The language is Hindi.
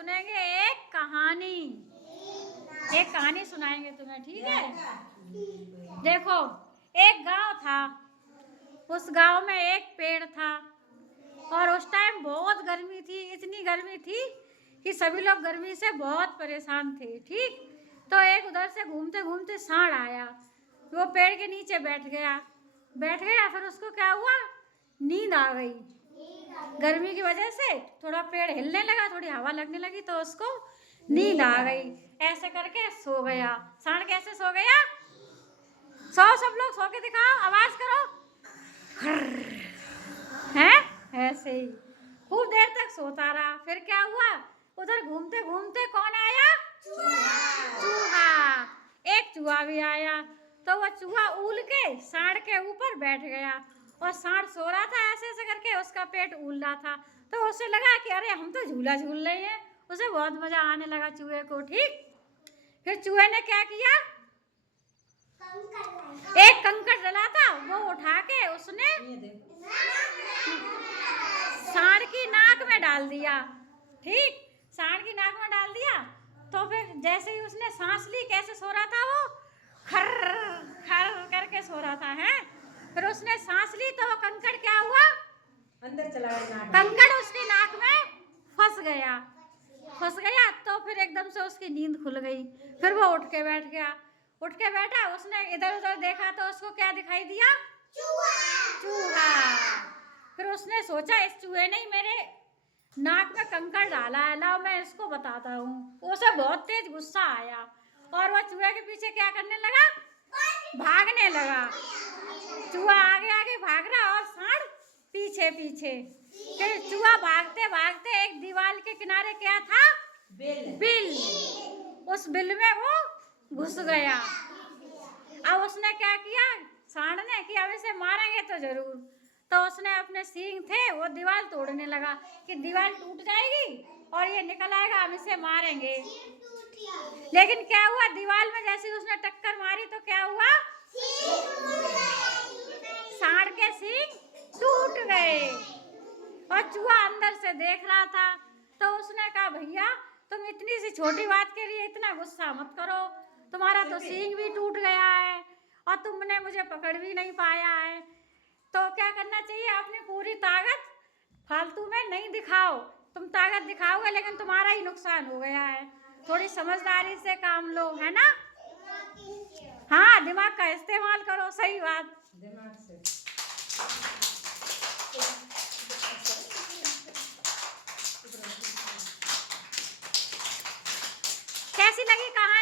सुनेंगे एक कहानी। एक कहानी सुनाएंगे तुम्हें, ठीक है? देखो, एक गांव था। उस गांव में एक पेड़ था और उस टाइम बहुत गर्मी थी। इतनी गर्मी थी कि सभी लोग गर्मी से बहुत परेशान थे। ठीक, तो एक उधर से घूमते घूमते सांड आया। वो पेड़ के नीचे बैठ गया। फिर उसको क्या हुआ, नींद आ गई। गर्मी की वजह से थोड़ा पेड़ हिलने लगा, थोड़ी हवा लगने लगी, तो उसको नींद आ गई। ऐसे करके सो गया। सांड कैसे सो गया? सब लोग सो के दिखाओ, आवाज करो। हैं? ऐसे ही खूब देर तक सोता रहा। फिर क्या हुआ, उधर घूमते घूमते कौन आया? चूहा। एक चूहा भी आया, तो वो चूहा उल के सांड के ऊपर बैठ गया और सांड सो रहा था ऐसे ऐसे करके, उसका पेट उल रहा था। तो उसे लगा कि अरे हम तो झूला झूल रहे हैं। उसे बहुत मजा आने लगा चूहे को। ठीक, फिर चूहे ने क्या किया, एक कंकड़ डला था, वो उठा के उसने सांड की नाक में डाल दिया। ठीक, सांड की नाक में डाल दिया। तो फिर जैसे ही उसने सांस ली, कैसे सो रहा था वो, खर खर करके सो रहा था। है, फिर उसने सांस ली तो वो कंकड़ क्या हुआ, अंदर चला गया। कंकड़ उसकी नाक में फंस गया। तो फिर एकदम से उसकी नींद खुल गई। फिर वो उठ के बैठा। उसने इधर उधर देखा तो उसको क्या दिखाई दिया, चूहा। फिर उसने सोचा इस चूहे ने ही मेरे नाक में कंकड़ डाला है, लाओ मैं इसको बताता हूँ। उसे बहुत तेज गुस्सा आया और वह चूहे के पीछे क्या करने लगा, भागने लगा। चूहा आगे आगे भाग रहा और सांड पीछे पीछे। फिर चूहा भागते भागते एक दीवार के किनारे क्या था, बिल। उस बिल में वो घुस गया। अब उसने क्या किया, सांड ने, कि अब इसे मारेंगे तो जरूर। तो उसने अपने सींग थे वो दीवार तोड़ने लगा कि दीवार टूट जाएगी और ये निकल आएगा, हम इसे मारेंगे। लेकिन क्या हुआ, दीवार में जैसे उसने टक्कर मारी तो क्या हुआ, सांड के सींग टूट गए। और चूहा अंदर से देख रहा था। तो उसने कहा, भैया तुम इतनी सी छोटी बात के लिए इतना गुस्सा मत करो। तुम्हारा तो सींग भी टूट गया है और तुमने मुझे पकड़ भी नहीं पाया है। तो क्या करना चाहिए, अपनी पूरी ताकत फालतू में नहीं दिखाओ। तुम ताकत दिखाओगे लेकिन तुम्हारा ही नुकसान हो गया है। थोड़ी समझदारी से काम लो, है ना? हाँ, दिमाग का इस्तेमाल करो। सही बात, दिमाग से। कैसी लगी कहानी?